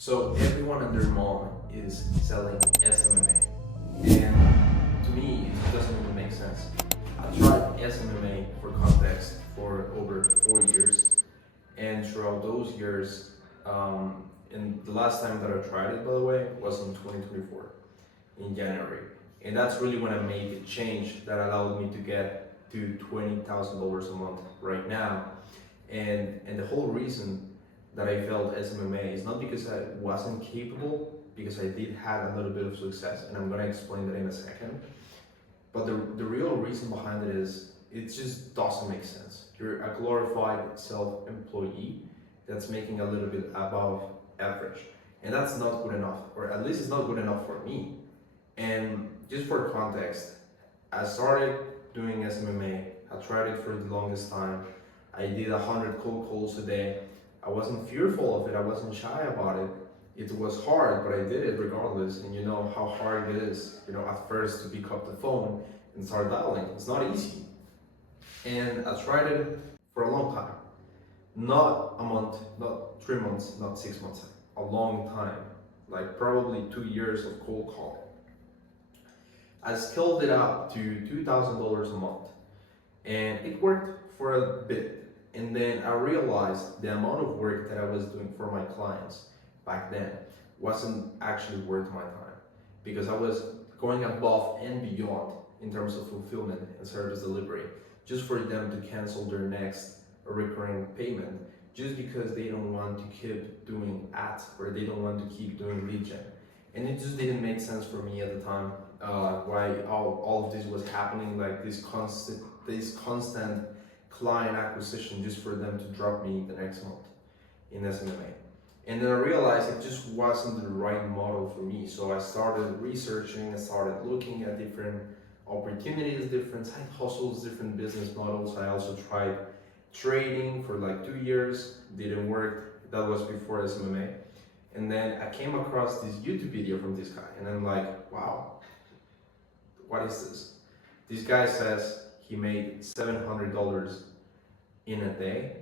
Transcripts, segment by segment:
So everyone and their mom is selling SMMA, and to me it doesn't even make sense. I tried SMMA for context for over 4 years, and throughout those years, and the last time that I tried it, by the way, was in 2024 in January, and that's really when I made the change that allowed me to get to $20,000 a month right now, and the whole reason that I felt SMMA is not because I wasn't capable, because I did have a little bit of success, and I'm gonna explain that in a second. But the real reason behind it is it just doesn't make sense. You're a glorified self-employee that's making a little bit above average, and that's not good enough, or at least it's not good enough for me. And just for context, I started doing SMMA. I tried it for the longest time. I did 100 cold calls a day. I wasn't fearful of it. I wasn't shy about it. It was hard, but I did it regardless. And you know how hard it is, at first to pick up the phone and start dialing. It's not easy. And I tried it for a long time. Not a month, not 3 months, not 6 months. A long time. Like probably 2 years of cold calling. I scaled it up to $2,000 a month. And it worked for a bit. And then I realized the amount of work that I was doing for my clients back then wasn't actually worth my time, because I was going above and beyond in terms of fulfillment and service delivery just for them to cancel their next recurring payment just because they don't want to keep doing ads or they don't want to keep doing lead gen. And it just didn't make sense for me at the time why all of this was happening, like this constant client acquisition just for them to drop me the next month in SMMA. And then I realized it just wasn't the right model for me. So I started researching, I started looking at different opportunities, different side hustles, different business models. I also tried trading for like 2 years, didn't work. That was before SMMA. And then I came across this YouTube video from this guy, and I'm like, wow, what is this? This guy says he made $700 in a day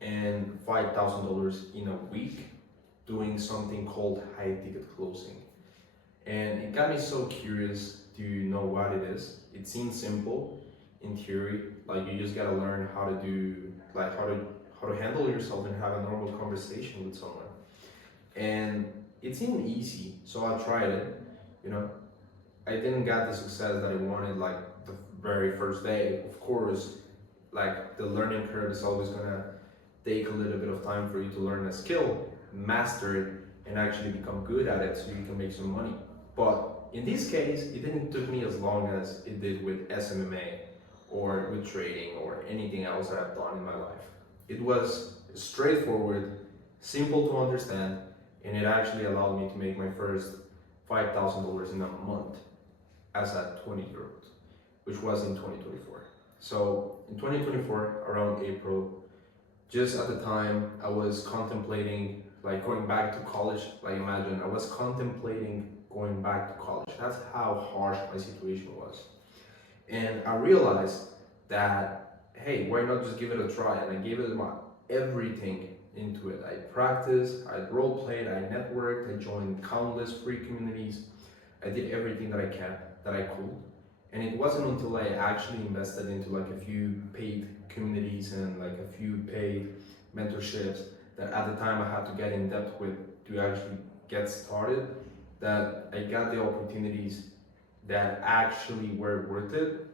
and $5,000 in a week doing something called high ticket closing. And it got me so curious to know what it is. It seems simple in theory, like you just gotta learn how to do, like how to handle yourself and have a normal conversation with someone. And it seemed easy, so I tried it. I didn't get the success that I wanted like the very first day. Of course, like the learning curve is always gonna take a little bit of time for you to learn a skill, master it, and actually become good at it so you can make some money. But in this case, it didn't took me as long as it did with SMMA or with trading or anything else that I've done in my life. It was straightforward, simple to understand, and it actually allowed me to make my first $5,000 in a month as a 20-year-old, which was in 2024. So in 2024, around April, just at the time I was contemplating like going back to college. Like imagine, I was contemplating going back to college. That's how harsh my situation was. And I realized that, hey, why not just give it a try? And I gave it my everything into it. I practiced, I role played, I networked, I joined countless free communities. I did everything that I could. And it wasn't until I actually invested into like a few paid communities and like a few paid mentorships that at the time I had to get in depth with to actually get started, that I got the opportunities that actually were worth it.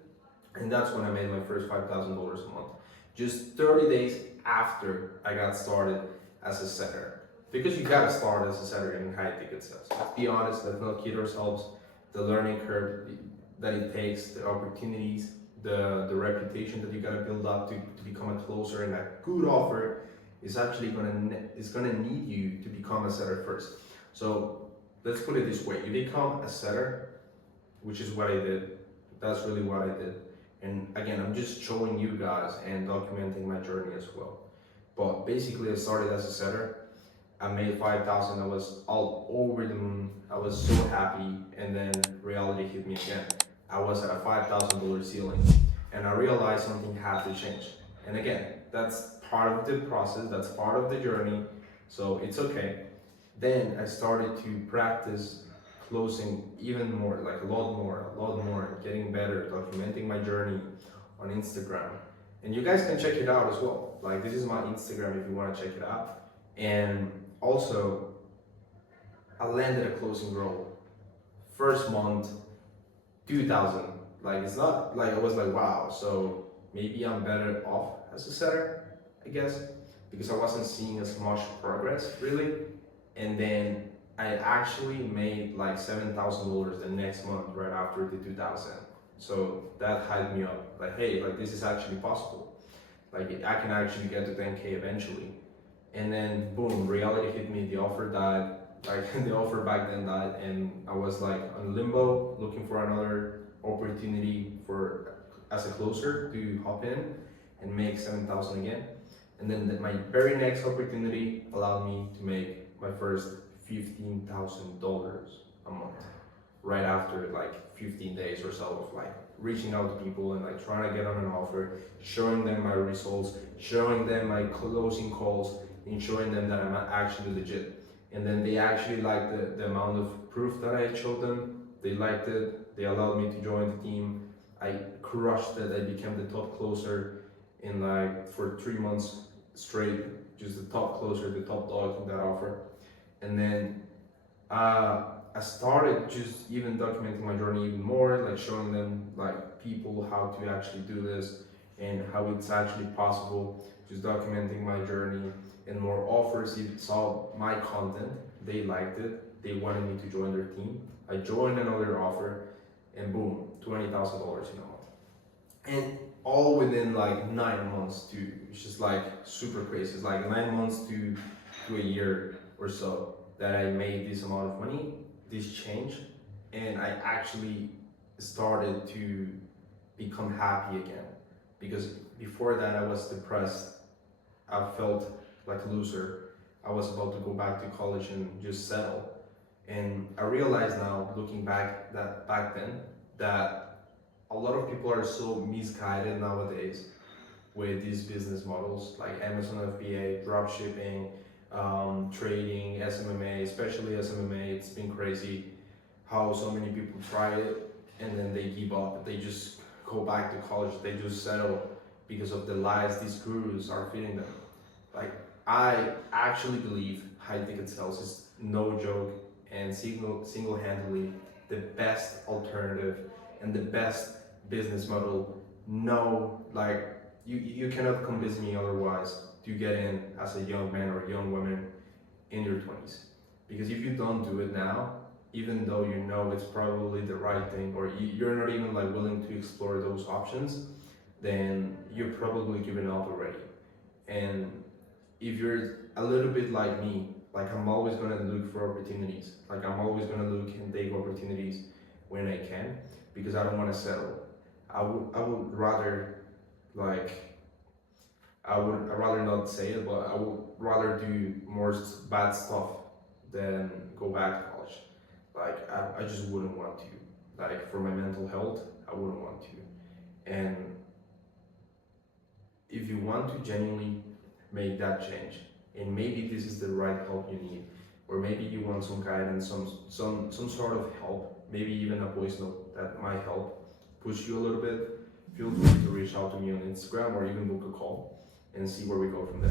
And that's when I made my first $5,000 a month. Just 30 days after I got started as a setter. Because you gotta start as a setter in high ticket sales. Let's be honest, let's not kid ourselves. The learning curve that it takes, the opportunities, the reputation that you gotta build up to become a closer and a good offer is actually gonna need you to become a setter first. So let's put it this way, you become a setter, which is what I did. That's really what I did. And again, I'm just showing you guys and documenting my journey as well. But basically I started as a setter. I made 5,000, I was all over the moon. I was so happy, and then reality hit me again. I was at a $5,000 ceiling, and I realized something had to change. And again, that's part of the process, that's part of the journey, so it's okay. Then I started to practice closing even more, like a lot more, getting better, documenting my journey on Instagram. And you guys can check it out as well. Like this is my Instagram if you want to check it out. And also, I landed a closing role. First month, 2000. Like it's not like I was like, wow, so maybe I'm better off as a setter, I guess, because I wasn't seeing as much progress really. And then I actually made like $7,000 the next month right after the 2000. So that hyped me up. Like, hey, like this is actually possible. Like I can actually get to 10K eventually. And then boom, reality hit me. The offer died. Like the offer back then died, and I was like on limbo, looking for another opportunity for as a closer to hop in and make 7,000 again. And then my very next opportunity allowed me to make my first $15,000 a month, right after like 15 days or so of like reaching out to people and like trying to get on an offer, showing them my results, showing them my closing calls, and showing them that I'm actually legit. And then they actually liked the amount of proof that I showed them. They liked it. They allowed me to join the team. I crushed it. I became the top closer in like for 3 months straight, just the top closer, the top dog in that offer. And then I started just even documenting my journey even more, like showing them like people how to actually do this and how it's actually possible. Just documenting my journey, and more offers saw my content. They liked it. They wanted me to join their team. I joined another offer, and boom, $20,000 in a month. And all within like 9 months too. It's just like super crazy. It's like 9 months to a year or so that I made this amount of money, this change, and I actually started to become happy again. Because before that I was depressed. I felt like a loser. I was about to go back to college and just settle. And I realize now, looking back then, that a lot of people are so misguided nowadays with these business models like Amazon FBA, dropshipping, trading, SMMA, especially SMMA. It's been crazy how so many people try it and then they give up. They just go back to college. They just settle because of the lies these gurus are feeding them. Like, I actually believe high ticket sales is no joke and single-handedly the best alternative and the best business model. No, like you cannot convince me otherwise to get in as a young man or young woman in your 20s. Because if you don't do it now, even though you know it's probably the right thing, or you're not even like willing to explore those options, then you're probably giving up already. And if you're a little bit like me, like I'm always gonna look for opportunities. Like I'm always gonna look and take opportunities when I can, because I don't want to settle. I would rather like I'd rather not say it, but I would rather do more bad stuff than go back to college. Like I just wouldn't want to. Like for my mental health, I wouldn't want to. And if you want to genuinely make that change, and maybe this is the right help you need, or maybe you want some guidance, some sort of help, maybe even a voice note that might help push you a little bit, feel free to reach out to me on Instagram or even book a call and see where we go from there.